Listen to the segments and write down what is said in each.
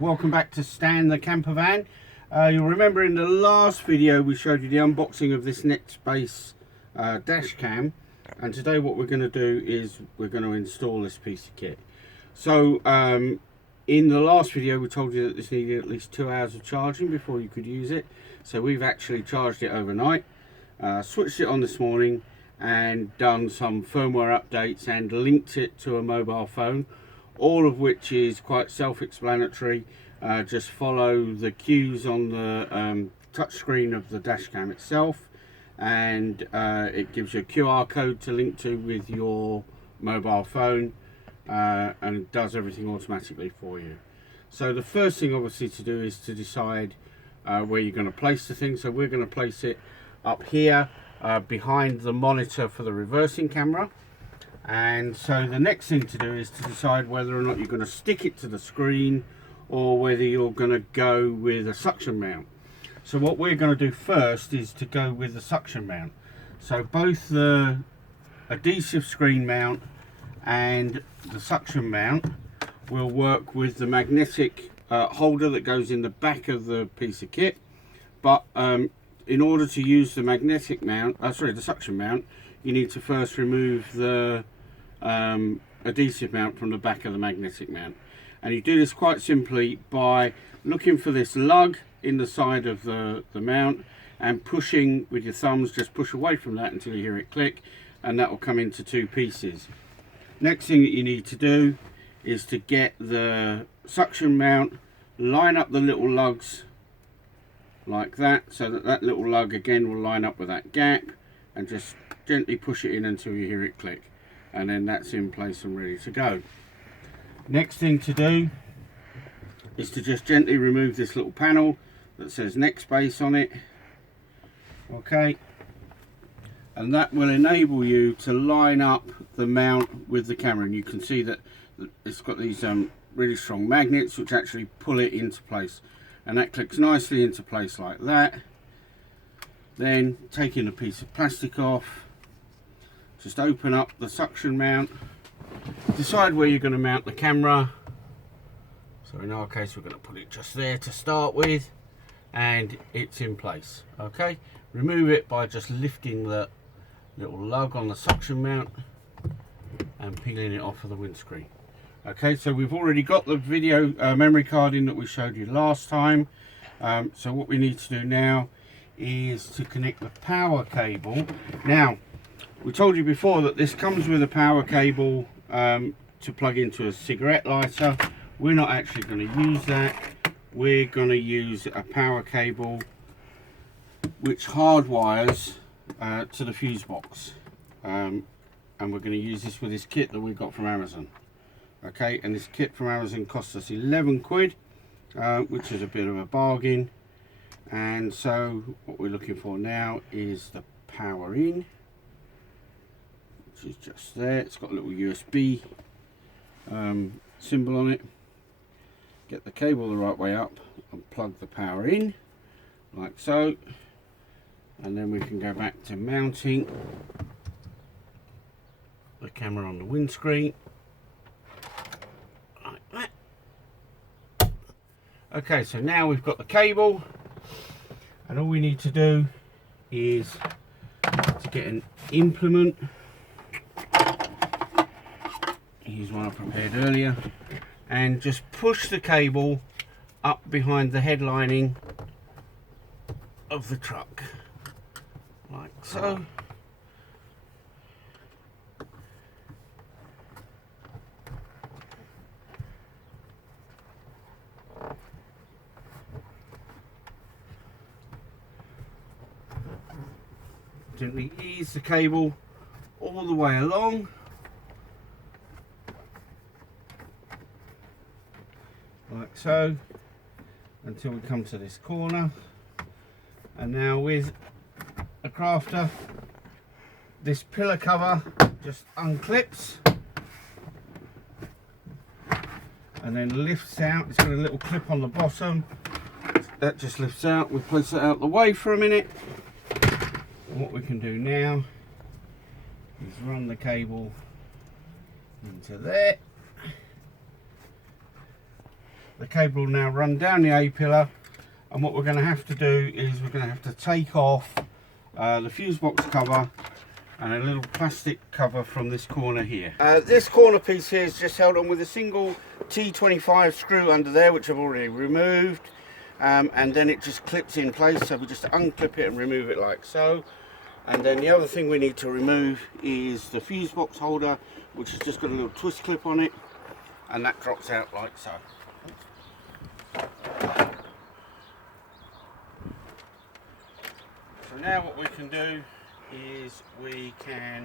Welcome back to Stan the Camper Van. You'll remember in the last video we showed you the unboxing of this Nextbase dash cam, and today what we're going to do is we're going to install this piece of kit. So in the last video we told you that this needed at least 2 hours of charging before you could use it. So we've actually charged it overnight, switched it on this morning and done some firmware updates and linked it to a mobile phone, all of which is quite self-explanatory. Just follow the cues on the touchscreen of the dash cam itself, and it gives you a QR code to link to with your mobile phone, and does everything automatically for you. So the first thing obviously to do is to decide where you're going to place the thing. So we're going to place it up here behind the monitor for the reversing camera. And so the next thing to do is to decide whether or not you're going to stick it to the screen or whether you're going to go with a suction mount. So what we're going to do first is to go with the suction mount. So both the adhesive screen mount and the suction mount will work with the magnetic holder that goes in the back of the piece of kit. But in order to use the magnetic mount, the suction mount, you need to first remove the adhesive mount from the back of the magnetic mount, and you do this quite simply by looking for this lug in the side of the mount and pushing with your thumbs. Just push away from that until you hear it click, and that will come into two pieces. Next thing that you need to do is to get the suction mount, line up the little lugs like that, so that that little lug again will line up with that gap, and just gently push it in until you hear it click, and then that's in place and ready to go. Next thing to do is to just gently remove this little panel that says Nextbase on it. Okay, and that will enable you to line up the mount with the camera, and you can see that it's got these really strong magnets which actually pull it into place, and that clicks nicely into place like that. Then taking a piece of plastic off, just open up the suction mount, decide where you're going to mount the camera. So in our case we're going to put it just there to start with, and it's in place. Okay, remove it by just lifting the little lug on the suction mount and peeling it off of the windscreen. Okay, so we've already got the video memory card in that we showed you last time. So what we need to do now is to connect the power cable. Now, we told you before that this comes with a power cable to plug into a cigarette lighter. We're not actually going to use that. We're going to use a power cable which hardwires to the fuse box, and we're going to use this with this kit that we got from Amazon. Okay, and this kit from Amazon cost us 11 quid, which is a bit of a bargain. And so what we're looking for now is the power in, which is just there. It's got a little USB symbol on it. Get the cable the right way up and plug the power in like so, and then we can go back to mounting the camera on the windscreen like that. Okay, so now we've got the cable, and all we need to do is to get an implement. Here's one I prepared earlier, and just push the cable up behind the headlining of the truck like so. Gently ease the cable all the way along like so until we come to this corner. And now with a crafter, this pillar cover just unclips and then lifts out. It's got a little clip on the bottom that just lifts out. We place it out the way for a minute. And what we can do now is run the cable into there, The cable will now run down the A-pillar, and what we're going to have to do is we're going to have to take off the fuse box cover and a little plastic cover from this corner here. This corner piece here is just held on with a single T25 screw under there, which I've already removed, and then it just clips in place. So we just unclip it and remove it like so. And then the other thing we need to remove is the fuse box holder, which has just got a little twist clip on it, and that drops out like so. So now what we can do is we can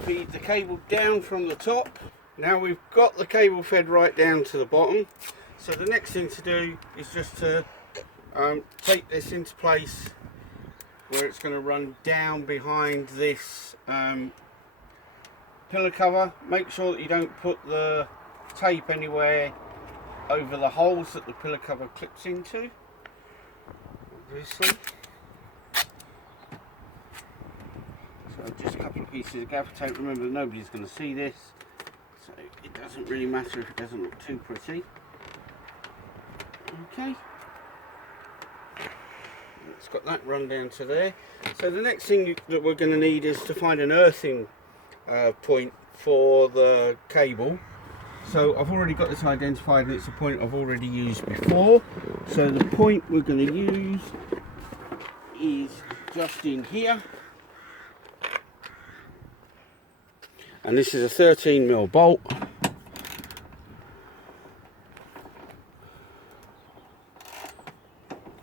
feed the cable down from the top. Now we've got the cable fed right down to the bottom, so the next thing to do is just to take this into place where it's going to run down behind this pillar cover. Make sure that you don't put the tape anywhere over the holes that the pillar cover clips into, obviously. So just a couple of pieces of gaffer tape. Remember, nobody's going to see this, so it doesn't really matter if it doesn't look too pretty. Okay, it's got that run down to there. So the next thing that we're going to need is to find an earthing point for the cable. So I've already got this identified, and it's a point I've already used before. So the point we're going to use is just in here. And this is a 13mm bolt.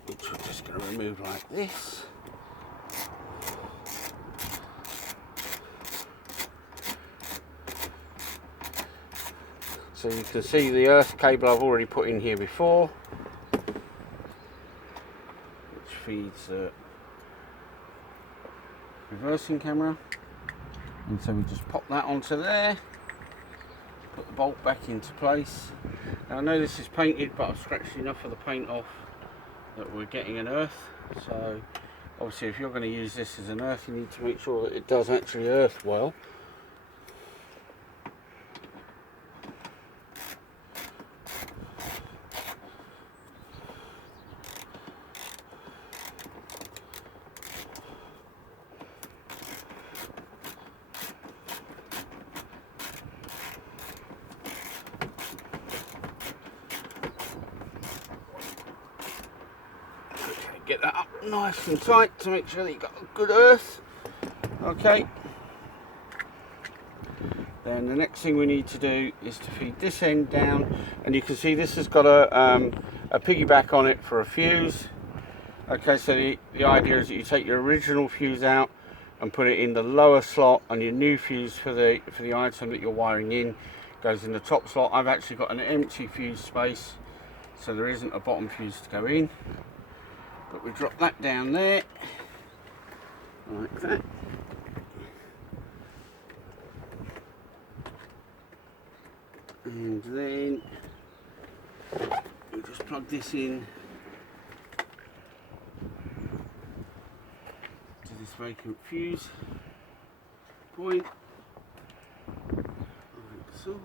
Which we're just going to remove like this. So you can see the earth cable I've already put in here before, which feeds the reversing camera. And so we just pop that onto there, put the bolt back into place. Now I know this is painted, but I've scratched enough of the paint off that we're getting an earth. So obviously if you're going to use this as an earth, you need to make sure that it does actually earth well. Get that up nice and tight to make sure that you've got a good earth. Okay. Then the next thing we need to do is to feed this end down, and you can see this has got a piggyback on it for a fuse. Okay, so the idea is that you take your original fuse out and put it in the lower slot, and your new fuse for the item that you're wiring in goes in the top slot. I've actually got an empty fuse space, so there isn't a bottom fuse to go in. But we drop that down there, like that. And then we just plug this in to this vacant fuse point, like so.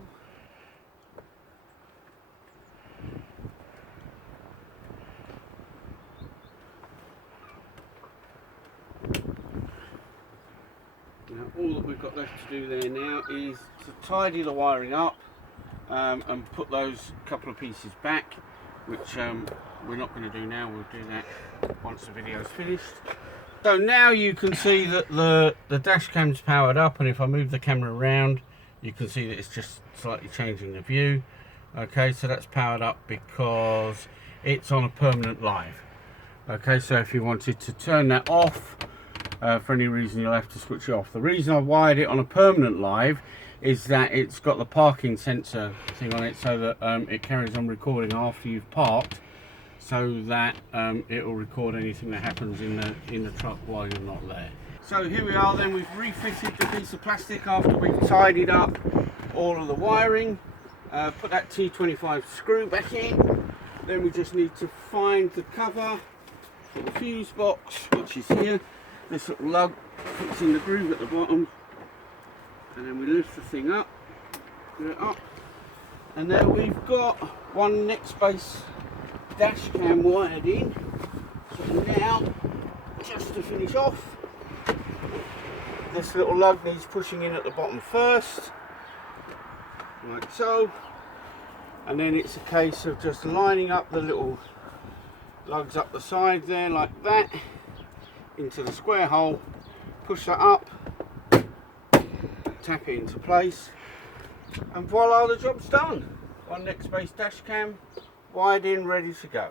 Now all that we've got left to do there now is to tidy the wiring up and put those couple of pieces back, which we're not going to do now. We'll do that once the video is finished. So now you can see that the dash cam's powered up, and if I move the camera around you can see that it's just slightly changing the view. Okay, so that's powered up because it's on a permanent live. Okay, so if you wanted to turn that off for any reason, you'll have to switch it off. The reason I wired it on a permanent live is that it's got the parking sensor thing on it, so that it carries on recording after you've parked, so that it will record anything that happens in the truck while you're not there. So here we are then, we've refitted the piece of plastic after we've tidied up all of the wiring. Put that T25 screw back in. Then we just need to find the cover for the fuse box, which is here. This little lug fits in the groove at the bottom, and then we lift the thing up, put it up, and there we've got one Nextbase dash cam wired in. So now, just to finish off, this little lug needs pushing in at the bottom first, like so, and then it's a case of just lining up the little lugs up the side there like that into the square hole, push that up, tap it into place, and voila, the job's done. One Nextbase dash cam wired in, ready to go.